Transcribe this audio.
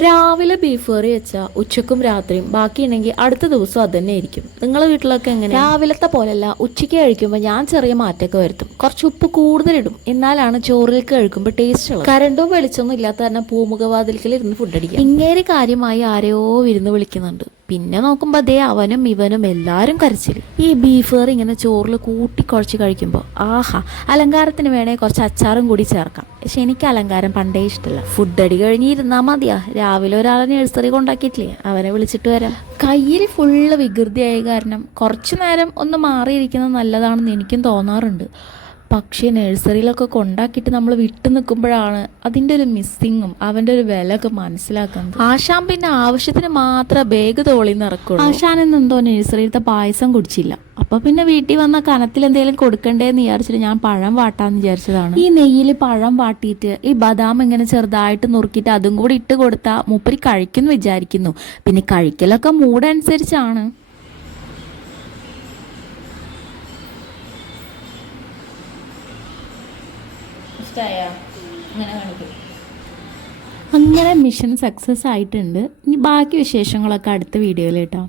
രാവിലെ ബീഫ് കറി വെച്ചാൽ ഉച്ചക്കും രാത്രിയും ബാക്കിയുണ്ടെങ്കിൽ അടുത്ത ദിവസം അത് തന്നെ ആയിരിക്കും. നിങ്ങളെ വീട്ടിലൊക്കെ എങ്ങനെ? രാവിലത്തെ പോലല്ല, ഉച്ചയ്ക്ക് കഴിക്കുമ്പോൾ ഞാൻ ചെറിയ മാറ്റമൊക്കെ വരുത്തും. കുറച്ച് ഉപ്പ് കൂടുതലിടും, എന്നാലാണ് ചോറിലേക്ക് കഴിക്കുമ്പോൾ ടേസ്റ്റ് ഉള്ളത്. കരണ്ടും വെളിച്ചൊന്നും ഇല്ലാത്ത തന്നെ പൂമുഖവാതിൽക്കൽ ഇരുന്ന് ഫുഡ് അടിക്കും. ഇങ്ങേരെ കാര്യമായി ആരെയോ വിരുന്ന് വിളിക്കുന്നുണ്ട്. പിന്നെ നോക്കുമ്പോൾ അതേ അവനും ഇവനും എല്ലാവരും കരച്ചിൽ. ഈ ബീഫ് കറി ഇങ്ങനെ ചോറിൽ കൂട്ടിക്കുഴച്ച് കഴിക്കുമ്പോൾ ആഹാ, അലങ്കാരത്തിന് വേണേ കുറച്ച് അച്ചാറും കൂടി ചേർക്കാം. പക്ഷെ എനിക്ക് അലങ്കാരം പണ്ടേ ഇഷ്ടമല്ല. ഫുഡ് അടി കഴിഞ്ഞിരുന്നാൽ മതിയാ. രാവിലെ ഒരാളെ നഴ്സറി കൊണ്ടാക്കിയിട്ടില്ലേ, അവനെ വിളിച്ചിട്ട് വരാം. കയ്യിൽ ഫുള്ള് വികൃതിയായ കാരണം കുറച്ചു നേരം ഒന്ന് മാറിയിരിക്കുന്നത് നല്ലതാണെന്ന് എനിക്കും തോന്നാറുണ്ട്. പക്ഷേ നഴ്സറിയിലൊക്കെ കൊണ്ടാക്കിയിട്ട് നമ്മൾ വിട്ടു നിൽക്കുമ്പോഴാണ് അതിൻ്റെ ഒരു മിസ്സിങ്ങും അവൻ്റെ ഒരു വിലയൊക്കെ മനസ്സിലാക്കുന്നത്. ആശാൻ പിന്നെ ആവശ്യത്തിന് മാത്രമേ ബാഗ് തോളിന്ന് ഇറക്കുള്ളൂ. ആശാനെന്നെന്തോ നഴ്സറിയിലത്തെ പായസം കുടിച്ചില്ല. അപ്പോൾ പിന്നെ വീട്ടിൽ വന്ന കനത്തിൽ എന്തെങ്കിലും കൊടുക്കണ്ടേന്ന് വിചാരിച്ചിട്ട് ഞാൻ പഴം വാട്ടാന്ന് വിചാരിച്ചതാണ്. ഈ നെയ്യിൽ പഴം വാട്ടിയിട്ട് ഈ ബദാം ഇങ്ങനെ ചെറുതായിട്ട് നുറുക്കിയിട്ട് അതും കൂടി ഇട്ട് കൊടുത്താൽ മൂപ്പര് കഴിക്കുന്നു വിചാരിക്കുന്നു. പിന്നെ കഴിക്കലൊക്കെ മൂടനുസരിച്ചാണ്. അങ്ങനെ മിഷൻ സക്സസ് ആയിട്ടുണ്ട്. ഇനി ബാക്കി വിശേഷങ്ങളൊക്കെ അടുത്ത വീഡിയോയിൽ കേട്ടോ.